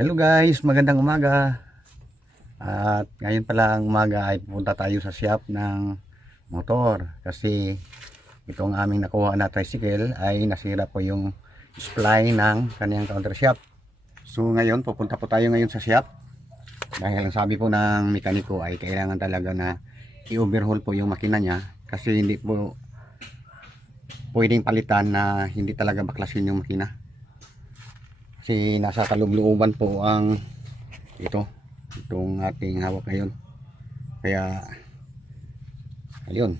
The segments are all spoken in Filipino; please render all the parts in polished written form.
Hello guys, magandang umaga. At ngayon pala ang umaga ay pupunta tayo sa shop ng motor kasi itong aming nakuha na tricycle ay nasira po yung spline ng kaniyang counter shop. So ngayon pupunta po tayo ngayon sa shop dahil ang sabi po ng mekaniko ay kailangan talaga na i-overhaul po yung makina niya kasi hindi po pwedeng palitan na hindi talaga baklasin yung makina. Kasi nasa kalooban po ang itong ating hawak ngayon, kaya ayun,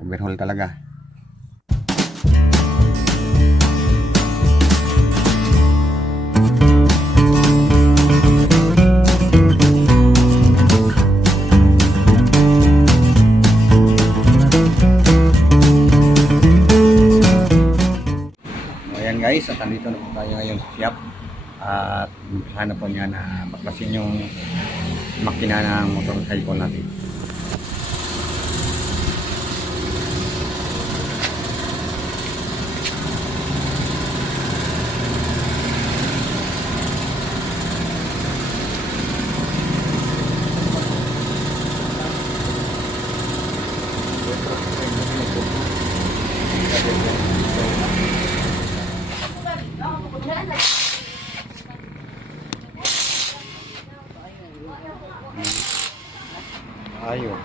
overhaul talaga. Guys, at andito na po tayo ngayon sa shop at sana po niya na baklasin yung makina ng motorcycle natin. Ayo.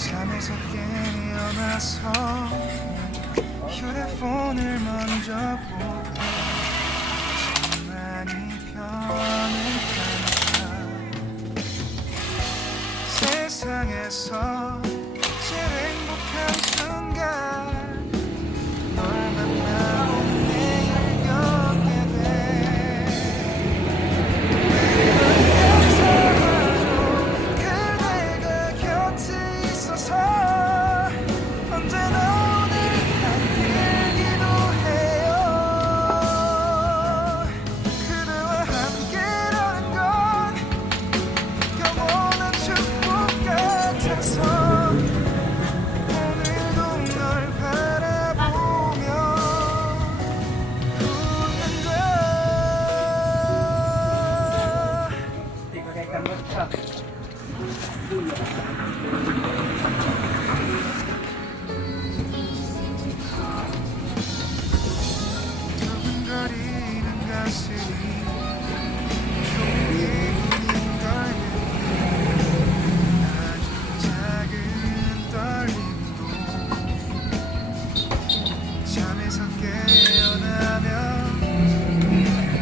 잠에서 깨어나서 휴대폰을 먼저 보고 많이 변했단다. 세상에서 제일 행복한 순간 널 만나고 내일 겪게 돼. 그대가 곁에 있어서 언제나 오늘 함께이기도 해요. 그대와 함께라는 건 영원한 축복 같아서 오늘도 널 바라보며 웃는 거야. 두근거리는 가슴이 종이 울린 걸 아주 작은 떨림도 잠에서 깨어나면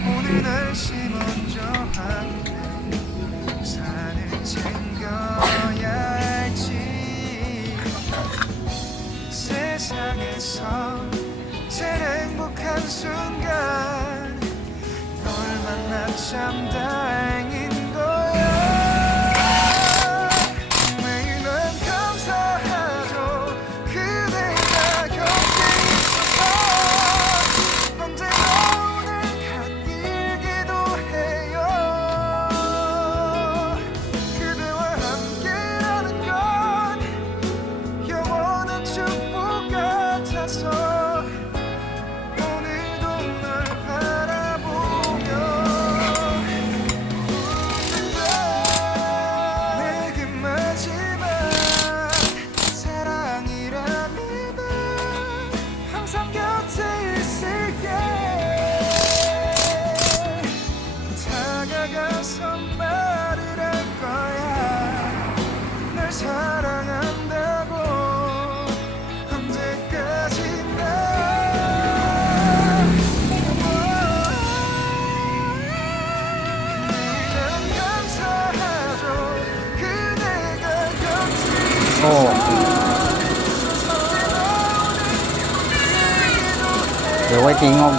오늘 날씨 먼저 확인해 우산을 챙겨야 할지. 세상에서 제일 행복한 순간 널 만나 참 다행인 거야. 매일 난 감사하죠. 그대가 곁에 있어서 언제나 오늘 갓길기도 해요. 그대와 함께라는 건 영원한 축복 같아서 오늘도 널 바라보며 다가서 말을 할 거야 널 사랑한다고 언제까지나 난 감사하죠 그대가 곁에 Điều quay tiếng không?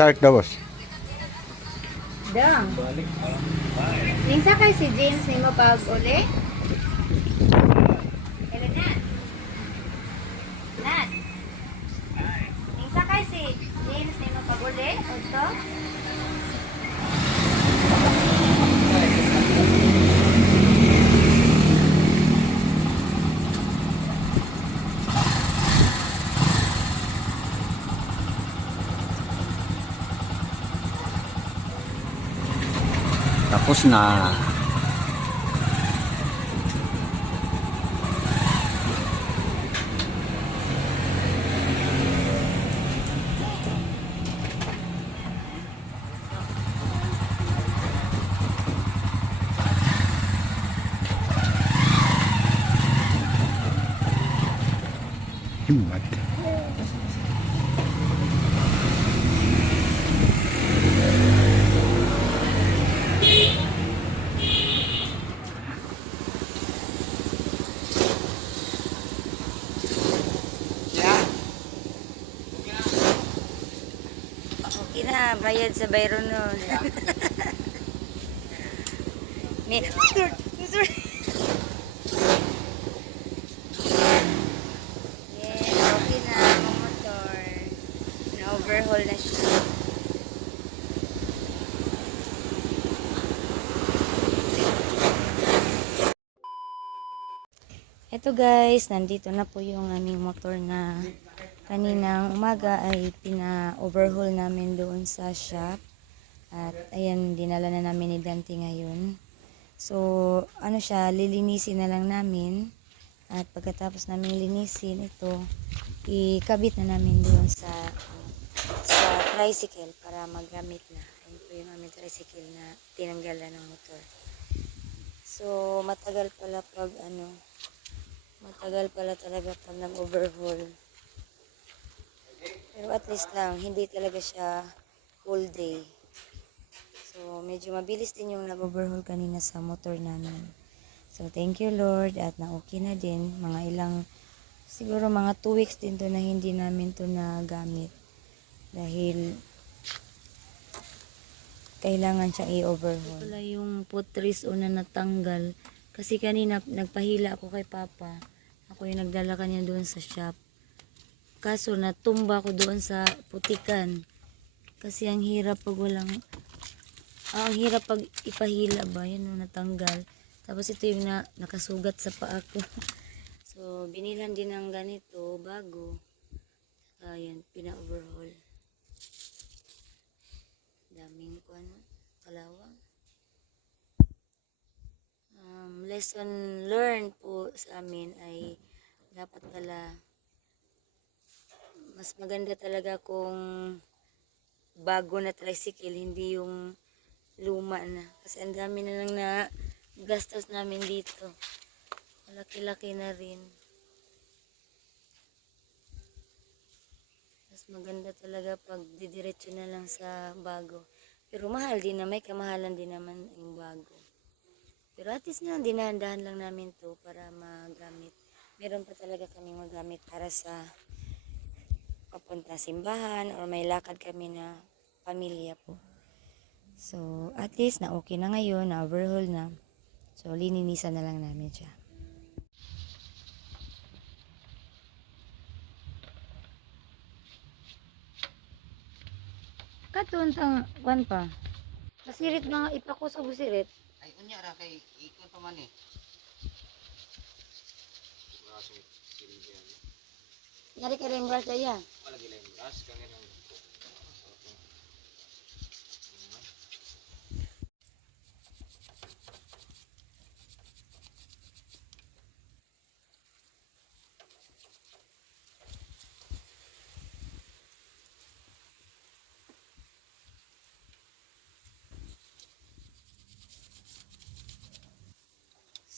Start daw, boss. Dang. Ning sakay si James ni mo pag uli. Hello na. Nat. Ning sakay si James ni mo pag uli. Oto. Tapos na. Himmat. Okay na, bayad sa bayro nun. Ni Yes, okay na ang motor. Na-overhaul na siya. Eto guys, nandito na po yung aming motor na kaninang umaga ay pina-overhaul namin doon sa shop. At ayan, dinala na namin ni Dante ngayon. So, ano siya, lilinisin na lang namin. At pagkatapos namin linisin ito, ikabit na namin doon sa tricycle para magamit na. Ayan po yung aming tricycle na tinanggalan ng motor. So, matagal pala talaga pag nag-overhaul. Pero at least lang, hindi talaga siya whole day. So, medyo mabilis din yung nag-overhaul kanina sa motor namin. So, thank you Lord at na-okay na din. Siguro mga 2 weeks din to na hindi namin to nagamit. Dahil kailangan siya i-overhaul. Wala yung putris o na natanggal. Kasi kanina nagpahila ako kay Papa. Ako yung nagdala kanya doon sa shop. Kaso natumba ko doon sa putikan. Kasi ang hirap pag ipahila ba. Yan o, natanggal. Tapos ito yung nakasugat sa paa ko. So, binilan din ng ganito bago. Ayan, pina-overhaul. Daming kalawang. Lesson learned po sa amin ay dapat pala mas maganda talaga kung bago na tricycle, hindi yung luma na. Kasi ang dami na lang na gastos namin dito. Malaki-laki na rin. Mas maganda talaga pag didiretso na lang sa bago. Pero mahal din na, may kamahalan din naman yung bago. Pero at least na, dinahan-dahan lang namin to para magamit. Meron pa talaga kami magamit para sa papunta simbahan or may lakad kami na pamilya po. So, at least na okay na ngayon, na overhaul na. So, lininisan na lang namin siya. Katon tang kwan pa. Kasirit mga ipako sa busirit. Ay unya ra kay ikon pa man eh. Nyari ka rin brush ya.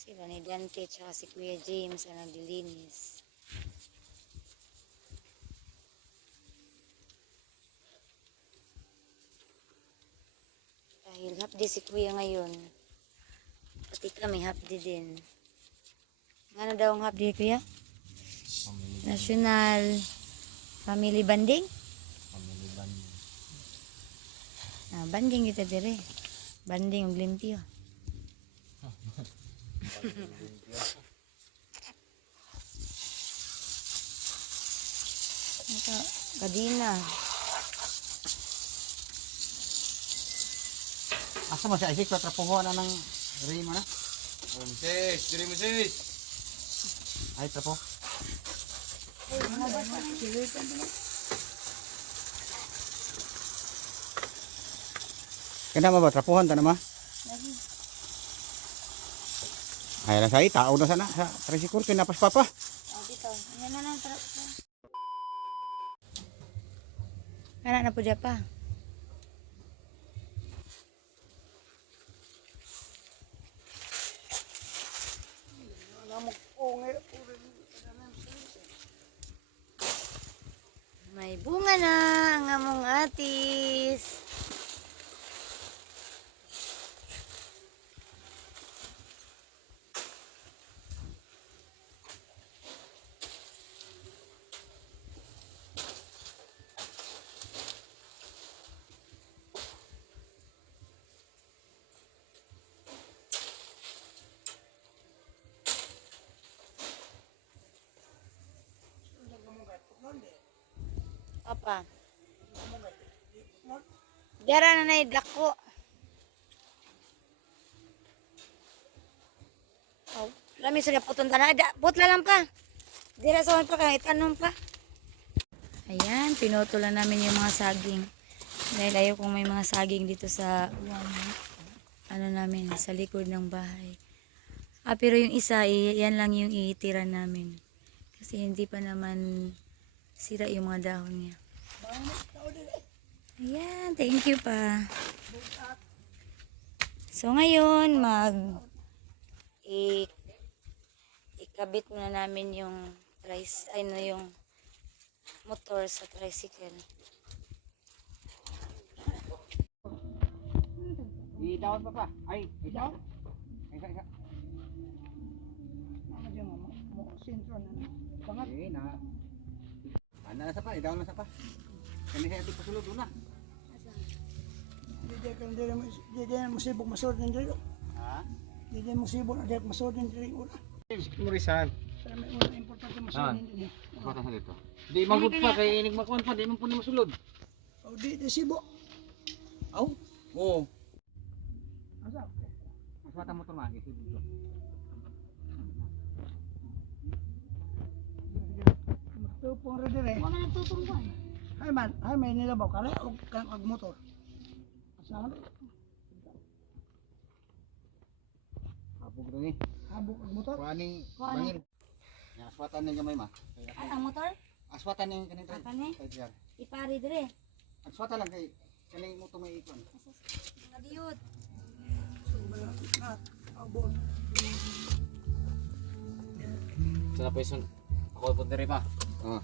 Sila ni Dante tsaka si Kuya James ang naglilinis. Dahil hapdi si Kuya ngayon, pati kami hapdi din. Ano daw ang hapdi, Kuya? National Family Banding? Family banding. Ah, banding kita dire. Banding og limpyo. Ito, kadina. Asa mo siya isik trapuho na ng rima na. Sis, diri mo sis. Ay trapo. Kena ba trapuhan ta na ma? Ay na say tao na sana sa tricycle kinapas papa. Oh, dito. Yan na lang. Anak na po dyan pa. May bunga na ang among atis. Apa? Dara na nay dako. Oh, lami sudah puton tanah ada. Putla lang pa. Dira sa pa kahit anong pa. Ayan, pinutulan namin yung mga saging. Dahil ayaw kong may mga saging dito sa ano namin, sa likod ng bahay. Ah, pero yung isa, yan lang yung itira namin. Kasi hindi pa naman sira yung mga dahon niya. Ayan, thank you pa. So ngayon, ikabit muna namin yung yung motor sa tricycle. Idaon pa pa. Ay, idaon. Isa. Eh, na. Ano na sa pa, idaon na sa pa. Kani sa ito pasulod na. Jadi mo sibuk masod ng diri. Ha? Jadi mo sibuk na diri masod ng diri una. Murisan. Sa may una importante masod ng diri. Bata sa dito. Di magud pa kay inig makuan pa di man pud masulod. O di sibuk. Aw. Oo. Asa? Mas bata motor man isi dito. Magtupong ra diri. Wala na tutong ba? Hay may nilabaw kala og kang ag motor. Asa? Habog rin eh. Habok ag motor. Kuaning Kuaning. bangir. Yang aswatan ng gamay ma. Ang motor? Aswatan ng kanito. Kani? Kay diyan. Ipari dire. Aswatan lang kay kanay mo tumay ikon. Mga diyot. Abon. Sana pa ison. Ako pud diri pa. Oh.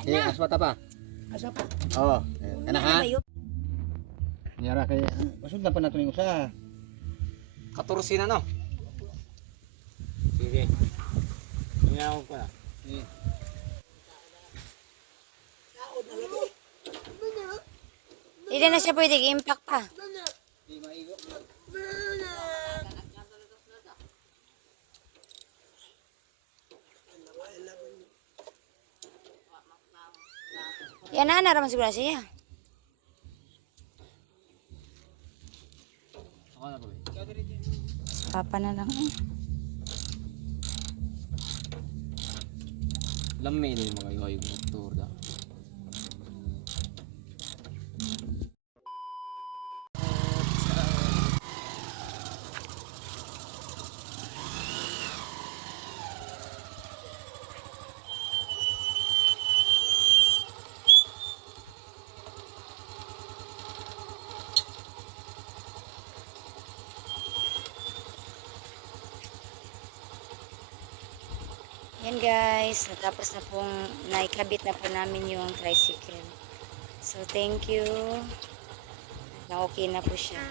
Eh, aswata pa. Asa pa? Oo. Kana ha? Bayop. Nyara kay masud na pa nato ning usa. 14 na no. Sige. Ingaw ko na. Eh. Hindi na siya pwede i-impact pa. Di maigo. Yan na, naman siguro siya. Papa na lang eh. Lami ni mga yung motor da. Yan guys, natapos na pong naikabit na po namin yung tricycle. So thank you. Na okay na po siya.